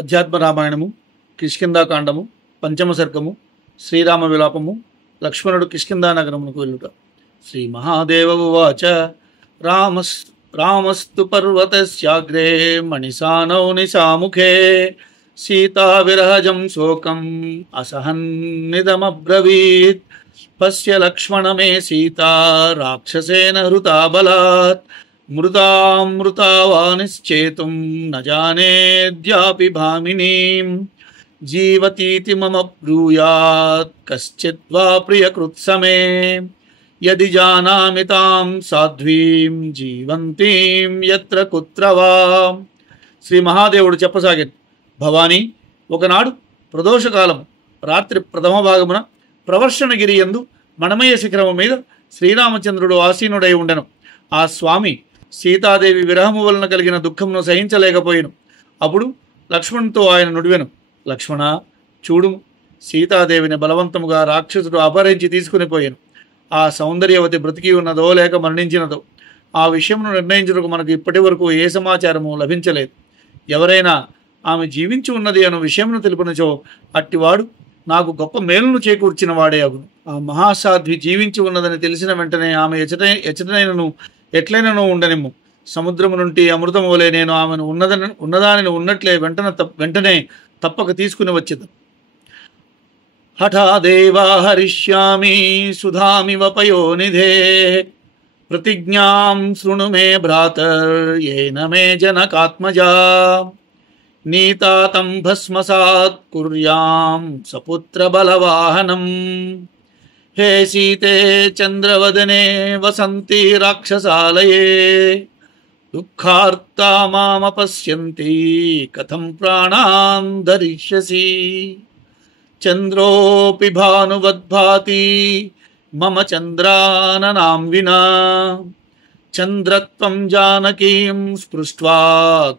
అధ్యాత్మ రామాయణము, కిష్కింధాకాండము, పంచమ సర్గము, శ్రీరామ విలాపము, లక్ష్మణుడు కిష్కింధా నగరమునకు వెళ్ళుట. శ్రీ మహాదేవ ఉవాచ రామస్తు పర్వతస్యాగ్రే మణిసానౌ నిశాముఖే సీతా విరహజం శోకం అసహన్నిదమబ్రవీత్ పశ్య లక్ష్మణ మే సీతా రాక్షసేన హృతా బలాత్ మృతామృతావానిశ్చేతుం న జానేద్యాపి భామినీం జీవతీతి మమ బ్రూయాత్ కశ్చిద్వా ప్రియకృత్సమే యది జానామి తాం సాధ్వీం జీవంతీం యత్ర కుత్ర వా. శ్రీ మహాదేవుడు చెప్పసాగాడు, భవానీ, ఒకనాడు ప్రదోషకాలం రాత్రి ప్రథమ భాగమున ప్రవర్షణగిరి యందు మణమయ శిఖరము మీద శ్రీరామచంద్రుడు ఆసీనుడై ఉండెను. ఆ స్వామి సీతాదేవి విరహము వలన కలిగిన దుఃఖమును సహించలేకపోయెను. అప్పుడు లక్ష్మణుతో ఆయన నుడివెను, లక్ష్మణ, చూడు, సీతాదేవిని బలవంతముగా రాక్షసుడు అపహరించి తీసుకుని పోయాను. ఆ సౌందర్యవతి బ్రతికి ఉన్నదో లేక మరణించినదో ఆ విషయమును నిర్ణయించుటకు మనకు ఇప్పటి వరకు ఏ సమాచారము లభించలేదు. ఎవరైనా ఆమె జీవించి ఉన్నది అను విషయమును తెలుపునచో అట్టివాడు నాకు గొప్ప మేలును చేకూర్చిన వాడే అగును. ఆ మహాసాధ్వి జీవించి ఉన్నదని తెలిసిన వెంటనే ఆమె ఎచటనైనను ఎట్లైనను ఉండనిమ్ము. సముద్రము నుండి అమృతము వలె నేను ఆమెను ఉన్నదానిని ఉన్నట్లే వెంటనే తప్పక తీసుకుని వచ్చేది. హఠాదేవా హరిష్యామి సుధామివ పయోనిధే ప్రతిజ్ఞాం శృణు మే భ్రాతర్ ఏన మే జనకాత్మజా నీతాతం భస్మసాత్ కుర్యాం సపుత్ర బలవాహనం. హే సీతే చంద్రవదనే వసంతి రాక్షసాలయే దుఃఖార్తా మామపశ్యంతి కథం ప్రాణాన్ ధరిష్యసి. చంద్రోపి భానువద్భాతి మమ చంద్రాననాం వినా చంద్రత్వం జానకీం స్పృష్ట్వా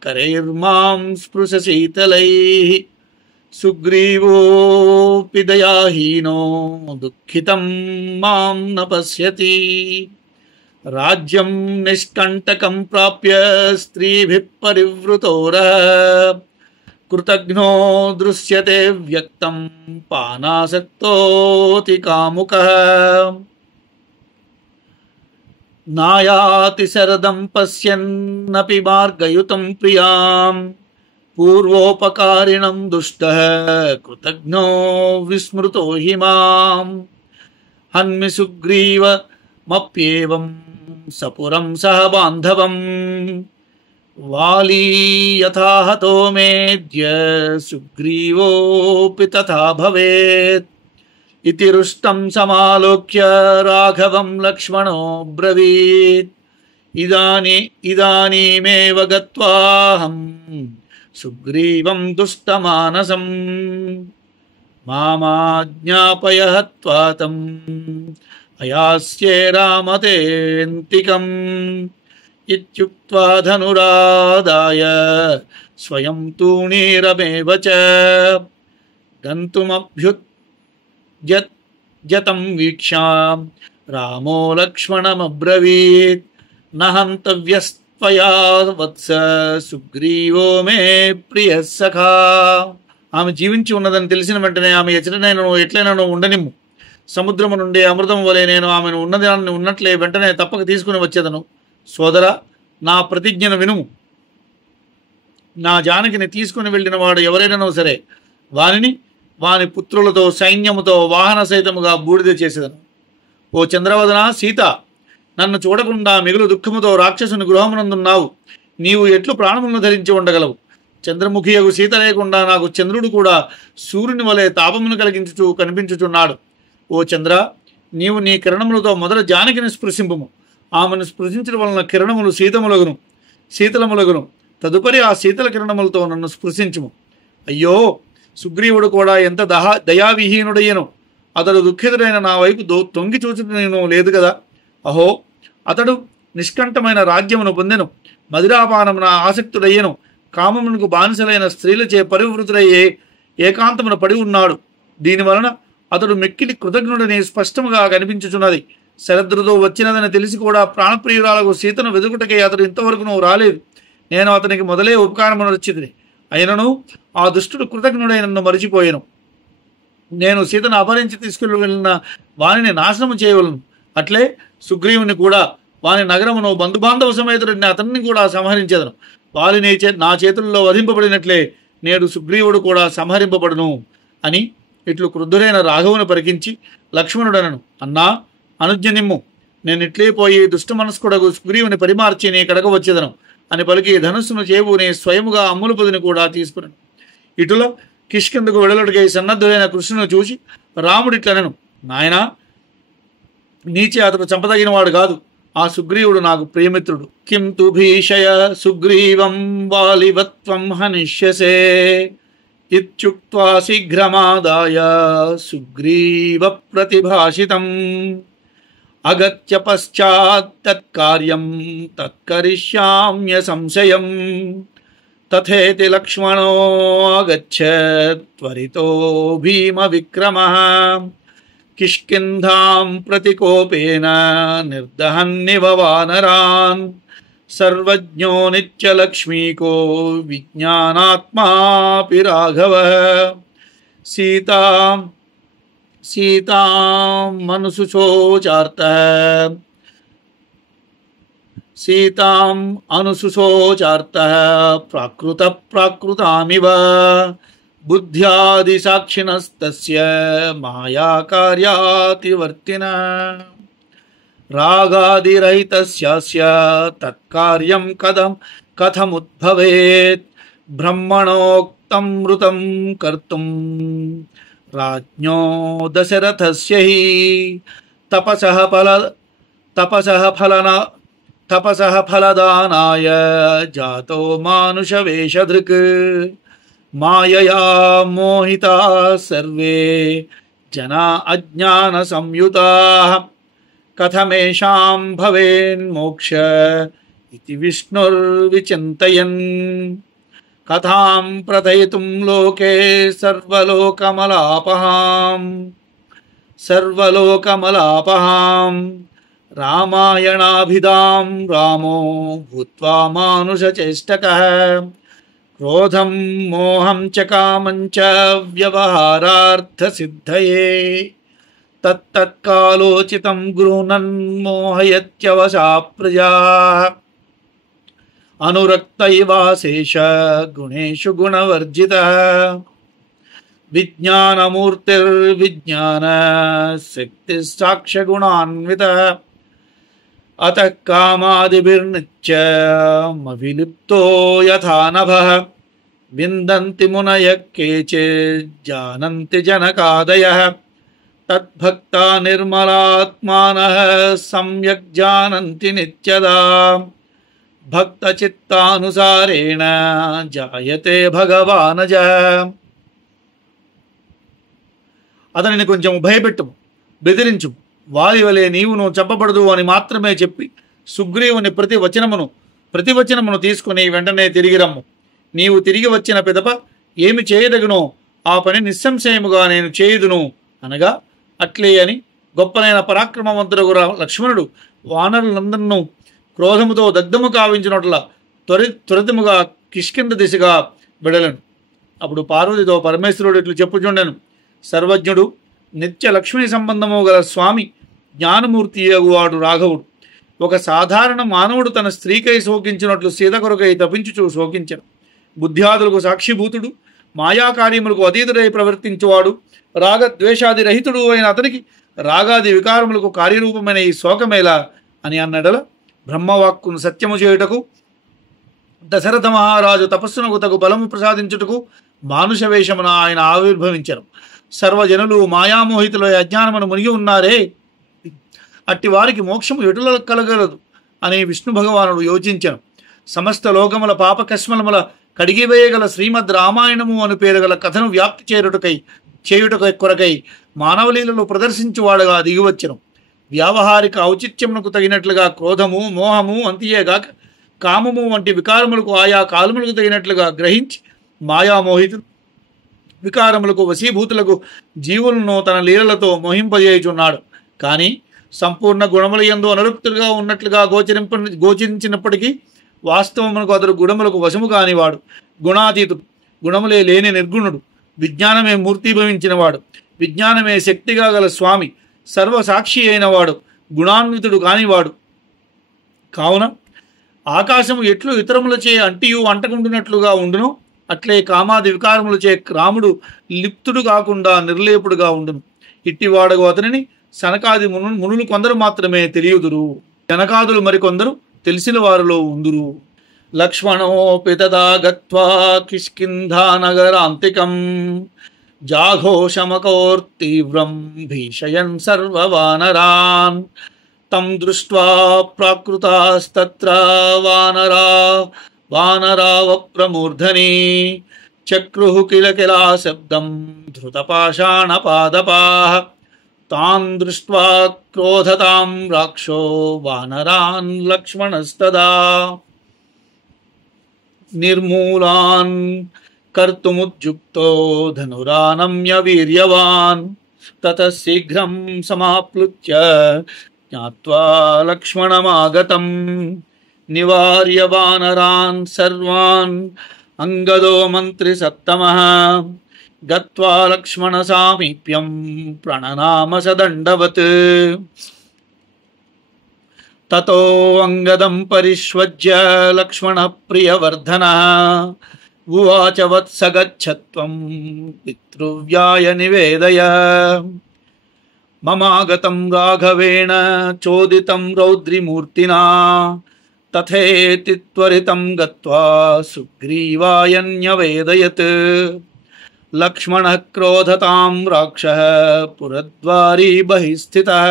కరైర్మాం స్పృశ శీతలైః. సుగ్రీవోపి దయాహీనో దుఃఖితం మాం న పశ్యతి. రాజ్యం నిష్కంటకం ప్రాప్య స్త్రీభిః పరివృతోరః కృతఘ్నో దృశ్యతే వ్యక్తం పానాసక్తోతి కాముకః. నాయాతి శరదం పశ్యన్నపి మార్గయుతం ప్రియాం పూర్వోపకారిణం దుష్టః కృతఘ్నో విస్మృతో హి మాం. హన్మి సుగ్రీవమప్యేవం సపురం సహ బాంధవం వాలీ యథా హతో మేద్య సుగ్రీవోపి తథా భవేత్. ఇతి రుష్టం సమాలోక్య రాఘవం లక్ష్మణో బ్రవీత్ ఇదానీమేవ గత్వాహం సుగ్రీవం దుష్టమానసం మామాజ్ఞాపయ హత్వా తం అయాస్యే రామతేంతికం. ఇత్యుక్త్వా ధనురాదాయ స్వయం తూణీరమేవ చ గంతుమభ్యుద్యతం వీక్ష్య రామో లక్ష్మణమబ్రవీత్ న హంతవ్యస్త్వయా వత్స సుగ్రీవో మే ప్రియః సఖా. ఆమె జీవించి ఉన్నదని తెలిసిన వెంటనే ఆమె ఎట్లైనను ఉండనిమ్ము. సముద్రము నుండి అమృతం వలె నేను ఆమెను ఉన్నదాన్ని ఉన్నట్లే వెంటనే తప్పక తీసుకుని వచ్చేదను. సోదర, నా ప్రతిజ్ఞను వినుము. నా జానకిని తీసుకుని వెళ్ళిన వాడు ఎవరైనానో సరే వాని పుత్రులతో సైన్యముతో వాహన సహితముగా బూడిద చేసేదను. ఓ చంద్రవదన సీత, నన్ను చూడకుండా మిగులు దుఃఖముతో రాక్షసుని గృహమునందున్నావు. నీవు ఎట్లు ప్రాణములను ధరించి ఉండగలవు? చంద్రముఖియగు సీత లేకుండా నాకు చంద్రుడు కూడా సూర్యుని వలె తాపమును కలిగించుచు కనిపించుచున్నాడు. ఓ చంద్ర, నీవు నీ కిరణములతో మొదట జానకిని స్పృశింపుము. ఆమెను స్పృశించడం వలన కిరణములు శీతలములగును. తదుపరి ఆ శీతల కిరణములతో నన్ను స్పృశించుము. అయ్యో, సుగ్రీవుడు కూడా ఎంత దయావిహీనుడయ్యను. అతడు దుఃఖితుడైన నా వైపు తొంగి చూచుటను లేదు కదా. అహో, అతడు నిష్కంఠమైన రాజ్యమును పొందెను, మదిరాపానమున ఆసక్తుడయ్యను, కామమునకు బానిసలైన స్త్రీలచే పరివృతుడయ్యే ఏకాంతమున పడి ఉన్నాడు. దీనివలన అతడు మిక్కిలి కృతజ్ఞుడని స్పష్టముగా కనిపించుచున్నది. శరదృతువు వచ్చినదని తెలిసి కూడా ప్రాణప్రియురాలకు సీతను వెదుకుటకే అతడు ఇంతవరకు రాలేదు. నేను అతనికి మొదలే ఉపకారమును రచితిని. అయినను ఆ దుష్టుడు కృతజ్ఞుడై నన్ను మరిచిపోయాను. నేను సీతను అపహరించి తీసుకుని వెళ్ళిన వానిని నాశనము చేయవలను. అట్లే సుగ్రీవుని కూడా వాని నగరమును బంధుబాంధవ సమేతుడిని అతన్ని కూడా సంహరించెదను. వారిని నా చేతుల్లో వధింపబడినట్లే నేడు సుగ్రీవుడు కూడా సంహరింపబడును అని ఇట్లు క్రుద్ధుడైన రాఘవుని పరికించి లక్ష్మణుడనను, అన్నా అనుజ్ఞ నిమ్ము, నేను ఇట్లే పోయి దుష్ట మనస్కుడకు సుగ్రీవుని పరిమార్చి నీ కడక వచ్చేదను అని పలికి ధనుస్సును చేబూని స్వయముగా అమ్ములు పొదిని కూడా తీసుకున్నాను. ఇటుల కిష్కిందకు వెడలుడికై సన్నద్ధుడైన కృష్ణుని చూసి రాముడిట్లనను, నాయనా నీచే అతడు చంపదగినవాడు కాదు. ఆ సుగ్రీవుడు నాకు ప్రియమిత్రుడు. కిం తు భీషయ సుగ్రీవం వాలివత్వం హనిష్యసే ఇత్యుక్త్వా శీఘ్రమాదాయ సుగ్రీవ ప్రతిభాషితం అగత్య పశ్చాత్ తత్కార్యం తత్కరిష్యామ్య సంశయం తథేతి లక్ష్మణో అగచ్చత్ త్వరితో భీమ విక్రమః కిష్కింధాం ప్రతికోపేన నిర్దహన్నివ వానరాన్ సర్వజ్ఞో నిత్యలక్ష్మీకో విజ్ఞానాత్మాపి రాఘవః సీతాం అనుసుశోచార్తః ప్రాకృతామివ బుద్ధ్యాదిసాక్షిణస్తస్య మాయాకార్యాతివర్తినః రాగాదిరహితస్యాస్య తత్కార్యం కథముద్భవేత్ బ్రహ్మణోక్తం మృతం కర్తుం రాజ్ఞో దశరథస్య హి తపసః ఫలదానాయ జాతో మానుషవేషధృక్ మాయయా మోహితా సర్వే జనా అజ్ఞాన సంయుతాః కథమేషాం భవేన్మోక్ష ఇతి విష్ణుర్విచింతయన్ కథాం ప్రథయితుం లోకే సర్వలోకమలాపహాం రామాయణాభిధాం రామో భూత్వా మానుషచేష్టకః క్రోధం మోహం చ కామం చ వ్యవహారార్థసిద్ధయే తత్తత్కాలోచితం గృహ్ణన్ మోహయత్యవశా ప్రజాః అనురక్త ఇవాశేష గుణేషు గుణవర్జితః విజ్ఞానమూర్తిర్విజ్ఞాన శక్తిస్సాక్ష్యగుణాన్వితః అతః కామాదిభిర్నిత్యమవిలిప్తో యథా నభః విందంతి మునయః కేచిజ్జానంతి జనకాదయః తద్భక్తా నిర్మలాత్మానః సమ్యక్ జానంతి నిత్యదా భక్తచిత్తానుసారేణ జాయతే భగవానజః. అతనిని కొంచెం భయపెట్టుము, బెదిరించుము. వాలి వలె నీవును చంపబడదు అని మాత్రమే చెప్పి సుగ్రీవుని ప్రతివచనమును తీసుకుని వెంటనే తిరిగి రమ్ము. నీవు తిరిగి వచ్చిన పిదప ఏమి చేయదగునో ఆ పని నిస్సంశయముగా నేను చేయుదును అనగా అట్లే అని గొప్పనైన పరాక్రమవంతుడు లక్ష్మణుడు వానరులందరినూ క్రోధముతో దగ్ధము కావించినట్ల త్వరితముగా కిష్కింద దిశగా వెడలను. అప్పుడు పార్వతితో పరమేశ్వరుడు ఇట్లు చెప్పుచుండెను, సర్వజ్ఞుడు నిత్య లక్ష్మీ సంబంధము గల స్వామి జ్ఞానమూర్తి వాడు రాఘవుడు. ఒక సాధారణ మానవుడు తన స్త్రీకై శోకించినట్లు సీత కొరకై తపించుచూ శోకించను. బుద్ధ్యాదులకు సాక్షిభూతుడు, మాయాకార్యములకు అతీతుడై ప్రవర్తించువాడు, రాగద్వేషాది రహితుడు అయిన అతనికి రాగాది వికారములకు కార్యరూపమైన ఈ శోకమేలా అని అన్నడల బ్రహ్మవాక్కును సత్యము చేయుటకు దశరథ మహారాజు తపస్సునకు తగు బలము ప్రసాదించుటకు మానుష వేషమున ఆయన ఆవిర్భవించరు. సర్వజనులు మాయామోహితులై అజ్ఞానమును మునిగి ఉన్నారే, అట్టి వారికి మోక్షము ఎటుల కలగలదు అని విష్ణు భగవానుడు యోచించను. సమస్త లోకముల పాపకస్మలముల కడిగివేయగల శ్రీమద్ రామాయణము అను పేరు గల కథను వ్యాప్తి చేయుటకై కొరకై మానవలీలలో ప్రదర్శించువాడుగా దిగివచ్చను. వ్యావహారిక ఔచిత్యమునకు తగినట్లుగా క్రోధము, మోహము, అంతియేగాక కామము వంటి వికారములకు ఆయా కాలములకు తగినట్లుగా గ్రహించి మాయామోహితులు వికారములకు వశీభూతులకు జీవులను తన లీలలతో మోహింపజేయుచున్నాడు. కానీ సంపూర్ణ గుణముల యందు అనురక్తులుగా ఉన్నట్లుగా గోచరించినప్పటికీ వాస్తవమునకు అతడు గుణములకు వశము కానివాడు, గుణాతీతుడు. గుణములే లేని నిర్గుణుడు, విజ్ఞానమే మూర్తిభవించినవాడు, విజ్ఞానమే శక్తిగా గల స్వామి, సర్వసాక్షి అయినవాడు, గుణాన్వితుడు కానివాడు. కావున ఆకాశము ఎట్లు ఇతరములచే అంటియు అంటకుంటున్నట్లుగా ఉండును, అట్లే కామాది వికారములచే రాముడు లిప్తుడు కాకుండా నిర్లేపుడుగా ఉండును. ఇట్టివాడగు అతనిని సనకాది మునులు కొందరు మాత్రమే తెలియుదురు, జనకాదులు మరికొందరు తెలిసిన వారిలో ఉందురు. లక్ష్మణోపి తదా గత్వా కిష్కింధానగరాంతికం జాఘోషమకోర్తీవ్రం భీషయన్ సర్వవానరాన్ తం దృష్ట్వా ప్రాకృతాస్తత్ర వానరావప్రమూర్ధని చక్రుః కిలకిలా శబ్దం ధృతపాషాణపాదపాః తాన్ దృష్ట్వా క్రోధతాం రాక్షో వానరాన్ లక్ష్మణస్తదా నిర్మూలాన్ కర్తుముద్యుక్తో ధనురానమ్య వీర్యవాన్ తతః శీఘ్రం సమాప్లుత్య జ్ఞాత్వా లక్ష్మణమాగతం నివార్య వానరాన్ సర్వాన్ అంగదో మంత్రి సత్తమః గత్వా లక్ష్మణ సామీప్యం ప్రణనామ సదండవత్ తతో అంగదం పరిష్వజ్య లక్ష్మణ ప్రియవర్ధనః ఉవాచ వత్స గచ్చత్వం పితృవ్యాయ నివేదయ మమాగతం రాఘవేణ చోదితం రౌద్రిమూర్తినా తథేతి త్వరితం గత్వా సుగ్రీవాయన్యవేదయత్ లక్ష్మణ క్రోధతాం రాక్షః పురద్వారీ బహిస్థితః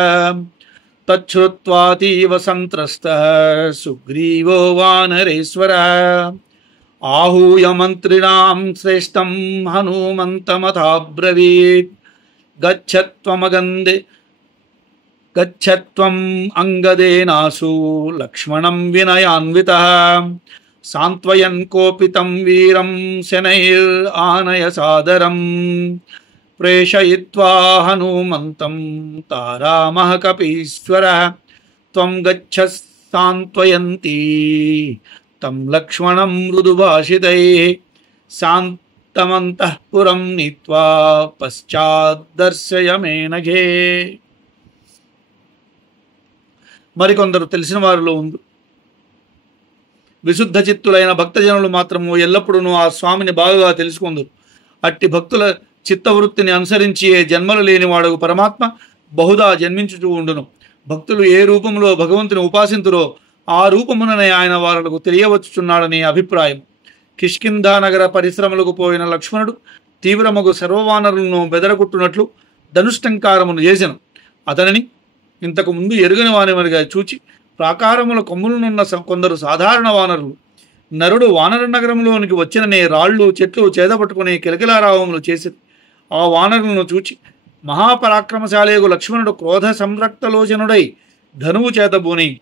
తచ్ఛ్రుత్వాతీవ సంత్రస్తః సుగ్రీవో వానరేశ్వరः आहूय मंत्रिणां श्रेष्ठं हनुमन्तमथाब्रवीत् गच्छत्वम् अंगदेनासु लक्ष्मणं विनयान्वितः सान्त्वयन् कोपितं वीरं शनैरानय सादरम् प्रेषयित्वा हनुमन्तं तारामः कपीश्वरः त्वं गच्छ सान्त्वयन्ती తం లక్ష్మణం మృదుభాషితైః శాంతమంతఃపురం నీత్వా పశ్చాద్దర్శయమేనఘే. మరికొందరు తెలిసిన వారిలో ఉంది. విశుద్ధ చిత్తులైన భక్తజనులు మాత్రము ఎల్లప్పుడూ ఆ స్వామిని బాగా తెలుసుకుందరు. అట్టి భక్తుల చిత్తవృత్తిని అనుసరించి ఏ జన్మలు లేనివాడు పరమాత్మ బహుదా జన్మించుచూ ఉండును. భక్తులు ఏ రూపంలో భగవంతుని ఉపాసింతురో ఆ రూపముననే ఆయన వారులకు తెలియవచ్చుచున్నాడని అభిప్రాయం. కిష్కింధా నగర పరిశ్రమలకు పోయిన లక్ష్మణుడు తీవ్రమగు సర్వవానరులను బెదరగొట్టునట్లు ధనుష్టంకారమును చేసెను. అతనిని ఇంతకు ముందు ఎరుగని వానివనిగా చూచి ప్రాకారముల కొమ్ములనున్న కొందరు సాధారణ వానరులు నరుడు వానర నగరంలోనికి వచ్చిననే రాళ్ళు చెట్లు చేదపట్టుకుని కిలకిలారావములు చేసి ఆ వానరులను చూచి మహాపరాక్రమశాలేగు లక్ష్మణుడు క్రోధ సంరక్తలోచనుడై ధనువు చేతబూని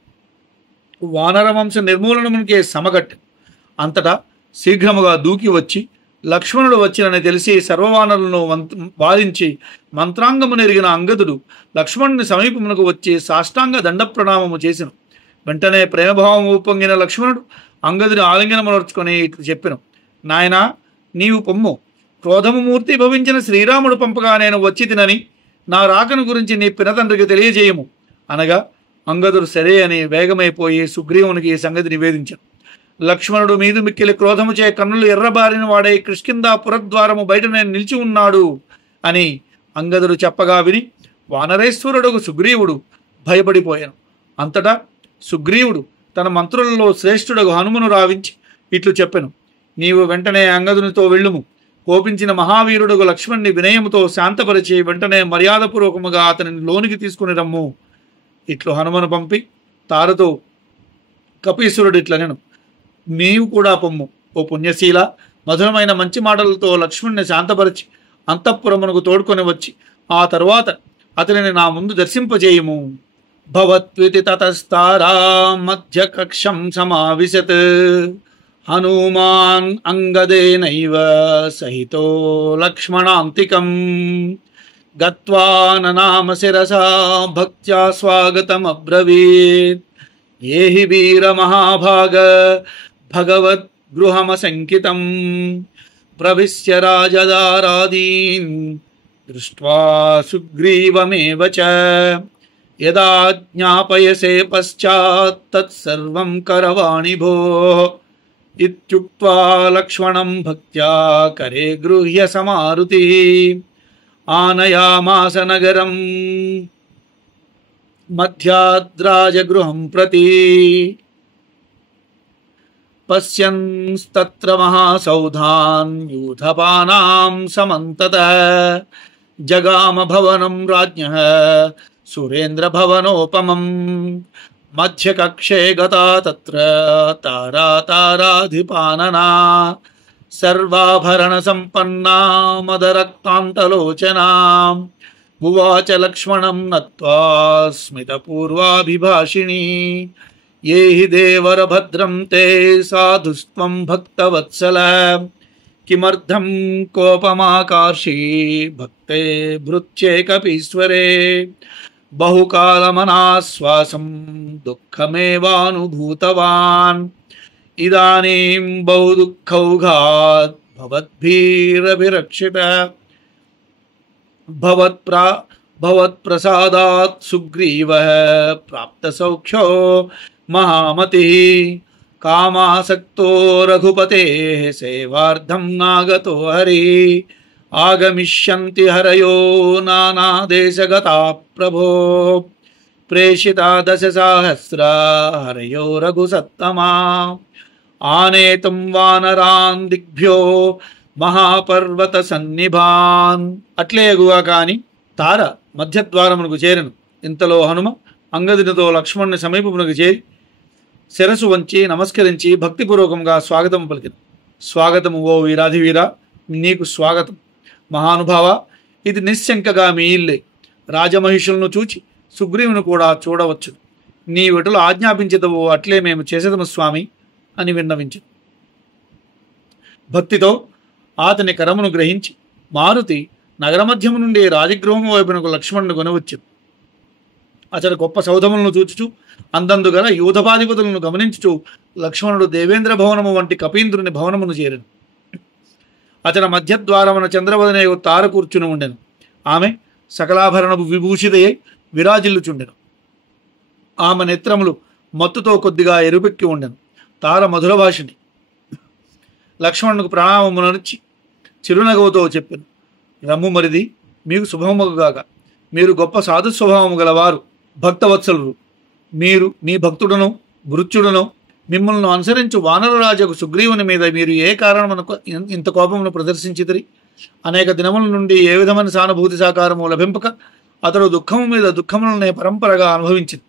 వానరవంశ నిర్మూలనమునికే సమగట్టు. అంతటా శీఘ్రముగా దూకి వచ్చి లక్ష్మణుడు వచ్చినని తెలిసి సర్వవానరులను వారించి మంత్రాంగము నెరిగిన అంగదుడు లక్ష్మణుని సమీపమునకు వచ్చి సాష్టాంగ దండ ప్రణామము చేసెను. వెంటనే ప్రేమభావము ఉప్పొంగిన లక్ష్మణుడు అంగదుని ఆలింగనమునర్చుకొని ఇట్లు చెప్పెను. నాయనా, నీవు పొమ్ము. క్రోధము మూర్తి భవించిన శ్రీరాముడు పంపగా నేను వచ్చి తినని నా రాకను గురించి నీ పినతండ్రికి తెలియజేయము అనగా అంగదుడు సరే అని వేగమైపోయి సుగ్రీవునికి ఈ సంగతి నివేదించాడు. లక్ష్మణుడు మీదు మిక్కిలి క్రోధముచే కన్నులు ఎర్రబారిన వాడై కిష్కింధా పురద్వారము బయటనే నిలిచి ఉన్నాడు అని అంగదుడు చెప్పగా విని వానరేశ్వరుడు సుగ్రీవుడు భయపడిపోయాను. అంతటా సుగ్రీవుడు తన మంత్రులలో శ్రేష్ఠుడగు హనుమను రావించి ఇట్లు చెప్పెను. నీవు వెంటనే అంగదునితో వెళ్ళుము. కోపించిన మహావీరుడుగు లక్ష్మణ్ణి వినయముతో శాంతపరిచి వెంటనే మర్యాదపూర్వకముగా అతనిని లోనికి తీసుకుని రమ్ము. ఇట్లు హనుమను పంపి తారతో కపీశ్వరుడు ఇట్లనెను. నీవు కూడా పొమ్ము ఓ పుణ్యశీల. మధురమైన మంచి మాటలతో లక్ష్మణ్ణి శాంతపరిచి అంతఃపురమునకు తోడుకొని వచ్చి ఆ తరువాత అతనిని నా ముందు దర్శింపజేయము. భవత్వితి తతస్తారా మధ్య కక్షం సమావిశత్ హనుమాన్ అంగదేనైవ సహితో లక్ష్మణాంతికం గత్వా ననామ శిరసా భక్త్యా స్వాగతమబ్రవీత్. ఏహి వీర మహాభాగ భగవద్ గృహమశంకితం प्रविश्य राजदारादीन् दृष्ट्वा सुग्रीवमेव च यदा ज्ञापयसे पश्चात् तत्सर्वं करवाणि भोः इत्युक्त्वा लक्ष्मणं भक्त्या करे गृह्य समारुतिः आनयामास नगरं मध्याद्राजगृहं प्रति पश्यन्स्तत्र महासौधान् यूथपानां समन्ततः जगाम भवनं राज्ञः सुरेन्द्रभवनोपमम् मध्यकक्षे गता तत्र ताराधिपानना सर्वाभरणसम्पन्ना मदरक्तान्तलोचना उवाच लक्ष्मणं नत्वा स्मितपूर्वाभिभाषिणी ये हि देवरभद्रं ते साधुस्त्वं भक्तवत्सल किमर्थं कोपमाकर्षि भक्ते भृत्येकपीश्वरे बहुकालमनाश्वासं दुःखमेवानुभूतवान् इदानीं बहुदुःखौघात् भवद्भिरभिरक्षितः भवत्प्रसादात् सुग्रीवः प्राप्तसौख्यो महामतिः कामासक्तो रघुपतेः सेवार्थं नागतो हरिः आगमिष्यन्ति हरयो नानादेशगता प्रभो प्रेषिता 10,000 हरयो रघुसत्तमा आनेतुं वानरान् दिग्भ्यो మహాపర్వత సన్నిభాన్. అట్లే ఎగువ కాని తార మధ్యద్వారమునకు చేరెను. ఇంతలో హనుమ అంగదునితో లక్ష్మణుని సమీపమునకు చేరి శిరసు వంచి నమస్కరించి భక్తిపూర్వకంగా స్వాగతం పలికిన. స్వాగతము ఓ వీరాధివీరా, నీకు స్వాగతం. మహానుభావ, ఇది నిశ్శంకగా మీ ఇల్లే. రాజమహిషులను చూచి సుగ్రీవును కూడా చూడవచ్చు. నీ విటులు ఆజ్ఞాపించదవో అట్లే మేము చేసేదము స్వామి అని విన్నవించు. భక్తితో అతని కరమును గ్రహించి మారుతి నగరమధ్యము నుండి రాజగృహము వైపునకు లక్ష్మణుని కొనవచ్చు. అతడు గొప్ప సౌధములను చూచుచు అందందుగల యూధపాధిపతులను గమనించుచు లక్ష్మణుడు దేవేంద్ర భవనము వంటి కపీంద్రుని భవనమును చేరెను. అతని మధ్యద్వారమున చంద్రవదనే తార కూర్చుని ఉండెను. ఆమె సకలాభరణపు విభూషితయై విరాజిల్లుచుండెను. ఆమె నేత్రములు మత్తుతో కొద్దిగా ఎరుపెక్కి ఉండెను. తార మధుర భాషిణి. లక్ష్మణునికి ప్రణామమునర్చి చిరునగవుతో చెప్పాను, రమ్ము మరిది, మీకు శుభముగాక. మీరు గొప్ప సాధు స్వభావము గలవారు, భక్తవత్సలురు. మీరు మీ భక్తుడను భృత్యుడను మిమ్మల్ని అనుసరించు వానరరాజకు సుగ్రీవుని మీద మీరు ఏ కారణమునకు ఇంత కోపమును ప్రదర్శించితిరి? అనేక దినముల నుండి ఏ విధమైన సానుభూతి సాకారము లభింపక అతడు దుఃఖము మీద దుఃఖములనే పరంపరగా అనుభవించింది.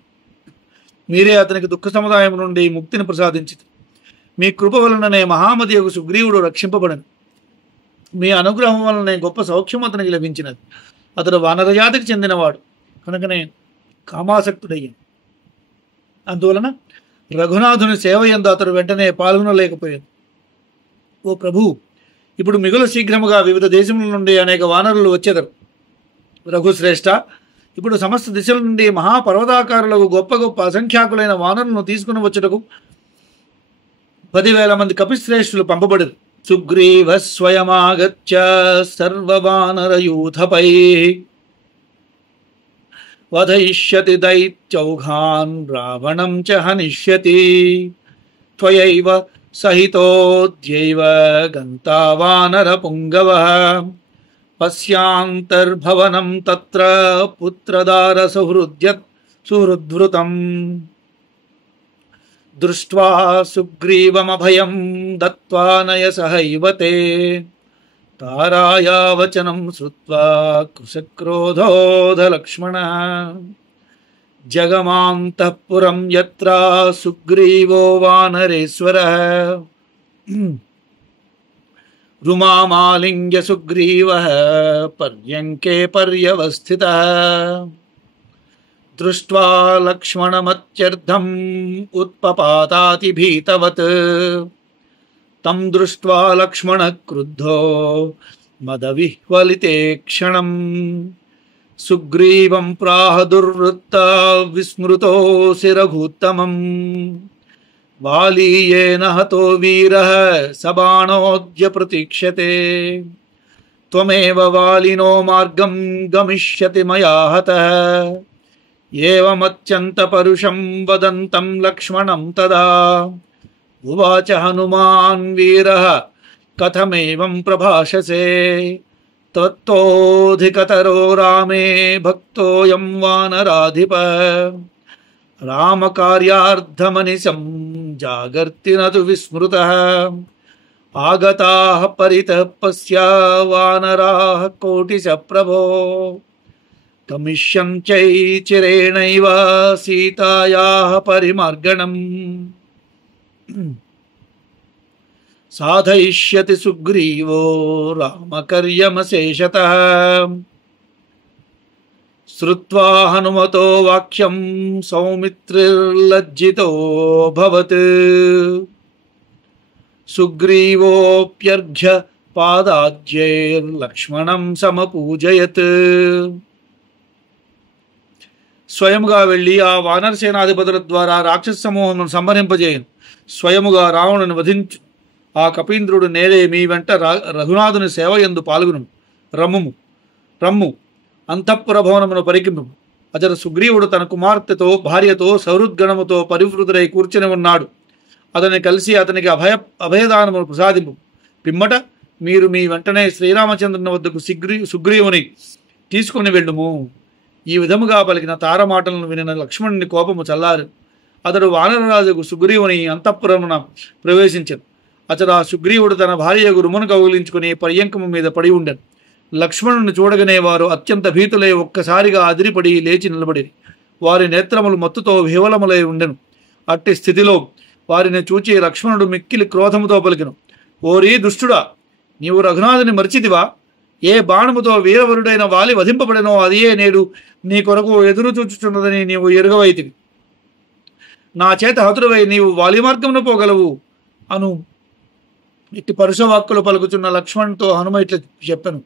మీరే అతనికి దుఃఖ సముదాయం నుండి ముక్తిని ప్రసాదించింది. మీ కృప వలననే మహామతియకు సుగ్రీవుడు రక్షింపబడను. మీ అనుగ్రహం వలనే గొప్ప సౌఖ్యం అతనికి లభించినది. అతడు వానరజాతికి చెందినవాడు కనుకనే కామాసక్తుడయ్యాను. అందువలన రఘునాథుని సేవ యందు అతడు వెంటనే పాల్గొనలేకపోయాడు. ఓ ప్రభు, ఇప్పుడు మిగులు శీఘ్రముగా వివిధ దేశముల నుండి అనేక వానరులు వచ్చేదరు. రఘుశ్రేష్ఠ, ఇప్పుడు సమస్త దిశల నుండి మహాపర్వతాకారులకు గొప్ప గొప్ప అసంఖ్యాకులైన వానరులను తీసుకుని వచ్చుటకు 10,000 మంది కపిశ్రేష్ఠులు పంపబడిరు. సుగ్రీవ స్వయమాగత్య సర్వవానరయూథపై వధయిష్యతి దైత్యౌఘాన్ రావణం చ హనిష్యతి త్వయైవ సహితోద్యైవ గంతా వానరపుంగవః పశ్యాంతర్భవనం తత్ర పుత్రదార సుహృద్వృతం దృష్ట్వా సుగ్రీవమభయం దత్వా నయసహైవతే తారాయా వచనం శ్రుత్వా కృశక్రోధోధ లక్ష్మణః జగమాంతఃపురం యత్ర సుగ్రీవో వానరేశ్వరః రుమామాలింగ్య సుగ్రీవః పర్యంకే పర్యవస్థితః దృష్ట్వా లక్ష్మణమత్యర్థం ఉత్పపాతాతి భీతవత్ తం దృష్ట్వా లక్ష్మణః క్రుద్ధో మదవిహ్వలితే క్షణం సుగ్రీవం ప్రాహ దుర్వృత్తా విస్మృతోసి రఘుత్తమం వాలీయేన హతో వీరః స బాణోద్య ప్రతీక్ష్యతే త్వమేవ వాలినో మార్గం గమిష్యతి మయా హతః ఏవమత్యంత పరుషం వదంతం లక్ష్మణం తదా ఉవాచ హనుమాన్ వీరః కథమేవం ప్రభాషసే త్వత్తోధికతరో రామే భక్తోయం వానరాధిప రామకార్యార్థమనిశం జాగర్తి నతు విస్మృతః ఆగతాః పరితః పశ్య వానరాః కోటిశ ప్రభో గమిష్యంత్యై చిరేణైవ సీతాయాః పరిమార్గణం సాధయిష్యతి సుగ్రీవో రామకర్యమశేషతః శ్రుత్వా హనుమతో వాక్యం సౌమిత్రిర్లజ్జితోऽభవత్ సుగ్రీవోऽప్యర్ఘ్య పాదాజ్యైర్లక్ష్మణం సమపూజయత్. స్వయముగా వెళ్ళి ఆ వానర సేనాధిపతుల ద్వారా రాక్షస సమూహమును సంహరింపజేయను. స్వయముగా రావణుని వధించు. ఆ కపీంద్రుడు నేడే మీ వెంట రఘునాథుని సేవ యందు పాల్గొను. రమ్ము అంతఃపుర భవనమును పరికింపు. అతడు సుగ్రీవుడు తన కుమార్తెతో భార్యతో సౌహృద్గణముతో పరివృతుడై కూర్చుని ఉన్నాడు. అతన్ని కలిసి అతనికి అభయదానమును ప్రసాదింపు. పిమ్మట మీరు మీ వెంటనే శ్రీరామచంద్రుని వద్దకు సుగ్రీవుని తీసుకుని వెళ్ళుము. ఈ విధముగా పలికిన తారమాటలను వినిన లక్ష్మణుని కోపము చల్లారు. అతడు వానరరాజుకు సుగ్రీవుని అంతఃపురమున ప్రవేశించను. అతడు ఆ సుగ్రీవుడు తన భార్యకు రుమును కౌగిలించుకుని పర్యంకము మీద పడి ఉండెను. లక్ష్మణుని చూడగనే వారు అత్యంత భీతులై ఒక్కసారిగా అదిరిపడి లేచి నిలబడిరి. వారి నేత్రములు మత్తుతో విహవలములై ఉండెను. అట్టి స్థితిలో వారిని చూచి లక్ష్మణుడు మిక్కిలి క్రోధముతో పలికెను. ఓరీ దుష్టుడా, నీవు రఘునాథుని మరిచితివా? ఏ బాణముతో వీరవరుడైన వాలి వధింపబడినో అదియే నేడు నీ కొరకు ఎదురు చూచుచున్నదని నీవు ఎరుగవైతివి. నా చేత హతుడవై నీవు వాలి మార్గమును పోగలవు అను ఇట్టి పరుషవాక్కులు పలుకుచున్న లక్ష్మణుతో హనుమ ఇట్లా చెప్పెను.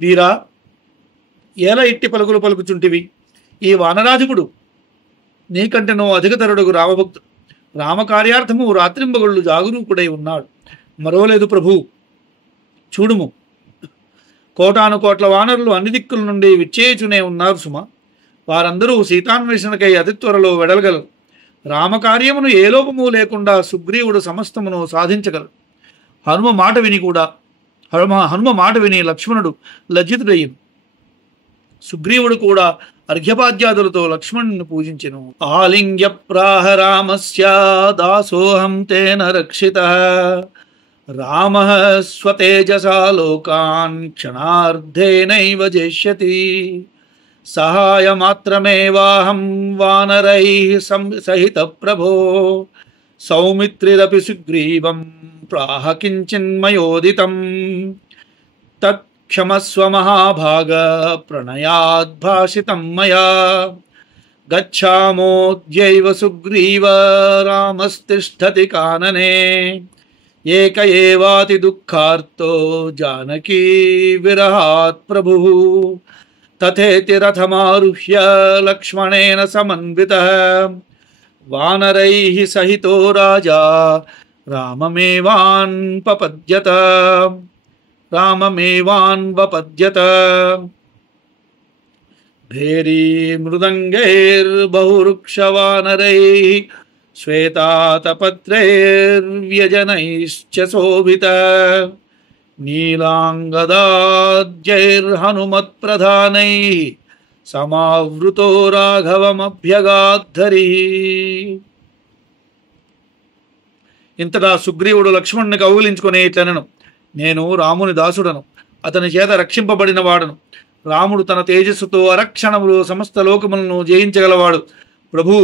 వీరా, ఎలా ఇట్టి పలుకులు పలుకుచుంటివి? ఈ వానరాధిపుడు నీకంటెనో అధికతరుడుగు రామభక్తుడు. రామకార్యార్థము రాత్రింబగళ్ళు జాగరూకుడై ఉన్నాడు. మరోలేదు ప్రభు, చూడుము, కోటాను కోట్ల వానరులు అన్ని దిక్కుల నుండి విచ్చేయుచునే ఉన్నారు సుమ. వారందరూ సీతాన్వేషణకై అతి త్వరలో వెడలగలరు. రామకార్యమును ఏ లోపము లేకుండా సుగ్రీవుడు సమస్తమును సాధించగలరు. హనుమ మాట విని లక్ష్మణుడు లజ్జితుడయ్యను. సుగ్రీవుడు కూడా అర్ఘ్యపాద్యాదులతో లక్ష్మణుని పూజించెను. ఆలింగ్య ప్రాహ రామస్య దాసోహం తేన రక్షితః రామః స్వతేజసా లోకాన్ క్షణార్ధేనైవ జేష్యతి సహాయమాత్రమేవాహం వానరైః సహిత ప్రభో సౌమిత్రిరపి సుగ్రీవం ప్రాహ కించిన్మయోదితం తత్క్షమస్వ మహాభాగ ప్రణయాద్భాషితం మయా గచ్ఛామోద్యైవ సుగ్రీవ రామస్తిష్ఠతి కాననే ఏక ఏవాతి దుఃఖార్తో జానకీ విరహాత్ ప్రభుః తథేతి రథమారుహ్య లక్ష్మణేన సమన్వితః వానరైః సహితో రాజా రామమేవాన్వపద్యత. భేరీ మృదంగైర్బహువృక్షవానరైః శ్వేతాతపత్రైర్వ్యజనైశ్చ శోభిత నీలాంగదాద్యైర్హనుమత్ప్రధానైః సమావృతో రాఘవమభ్యగాద్ధరి. ఇంతటా సుగ్రీవుడు లక్ష్మణుని కౌగిలించుకుని ఇట్లనెను. నేను రాముని దాసుడను, అతని చేత రక్షింపబడిన వాడను. రాముడు తన తేజస్సుతో అరక్షణములు సమస్త లోకములను జయించగలవాడు. ప్రభు,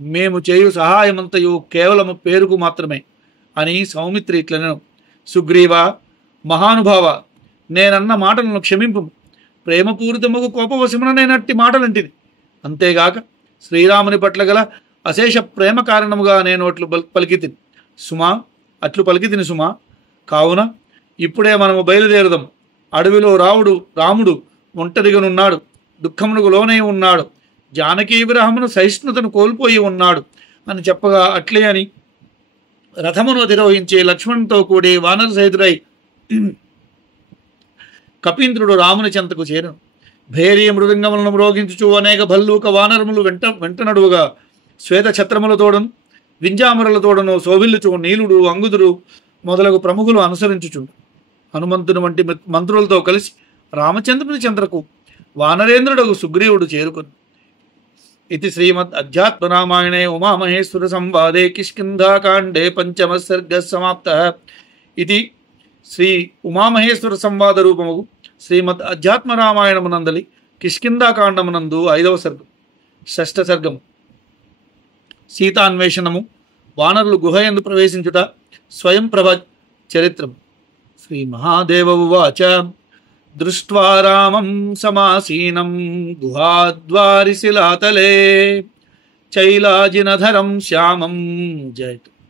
మేము చేయు సహాయమంతయు కేవలము పేరుకు మాత్రమే అని సౌమిత్రి ఇట్లనెను. సుగ్రీవ, మహానుభావ, నేనన్న మాటలను క్షమింపు. ప్రేమపూరితముకు కోపవశమునైనట్టి మాటలంటిది. అంతేగాక శ్రీరాముని పట్ల గల అశేష ప్రేమ కారణముగా నేను అట్లు పలికితిని సుమా, సుమా. కావున ఇప్పుడే మనము బయలుదేరుదాం. అడవిలో రాముడు ఒంటరిగానున్నాడు, దుఃఖమునకు లోనై ఉన్నాడు. జానకీ విరహమును సహిష్ణుతను కోల్పోయి ఉన్నాడు. అని చెప్పగా అట్లే అని రథమును అధిరోహించి లక్ష్మణునితో కూడి వానర సహితుడై కపీంద్రుడు రాముని చెంతకు చేరను. భేరీ మృదంగములను మ్రోగించుచు అనేక భల్లూక వానరములు వెంట నడువుగా శ్వేత ఛత్రములతోడను వింజామరులతోడను శోభిల్లుచు నీలుడు అంగుదుడు మొదలగు ప్రముఖులు అనుసరించుచుండు. హనుమంతుని వంటి మంత్రులతో కలిసి రామచంద్రుని చెంతకు వానరేంద్రుడు సుగ్రీవుడు చేరుకుని. ఇది శ్రీమద్ అధ్యాత్మ రామాయణే ఉమామహేశ్వర సంవాదే కిష్కింధాకాండే పంచమ సర్గ సమాప్త. ఇది శ్రీ ఉమామహేశ్వర సంవాద రూపము శ్రీమద్ అధ్యాత్మ రామాయణమునందలి కిష్కింధాకాండమునందు 5వ సర్గం. 6వ సర్గము సీతాన్వేషణము, వానరులు గుహయందు ప్రవేశించుట, స్వయం ప్రభ చరిత్రము. శ్రీ మహాదేవ ఉవాచ దృష్ట్వా రామం సమాసీనం గుహాద్వారి శిలాతలే చైలాజినధరం శ్యామం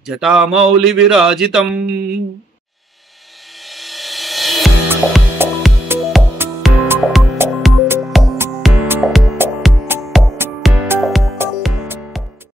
జటామౌళి విరాజితం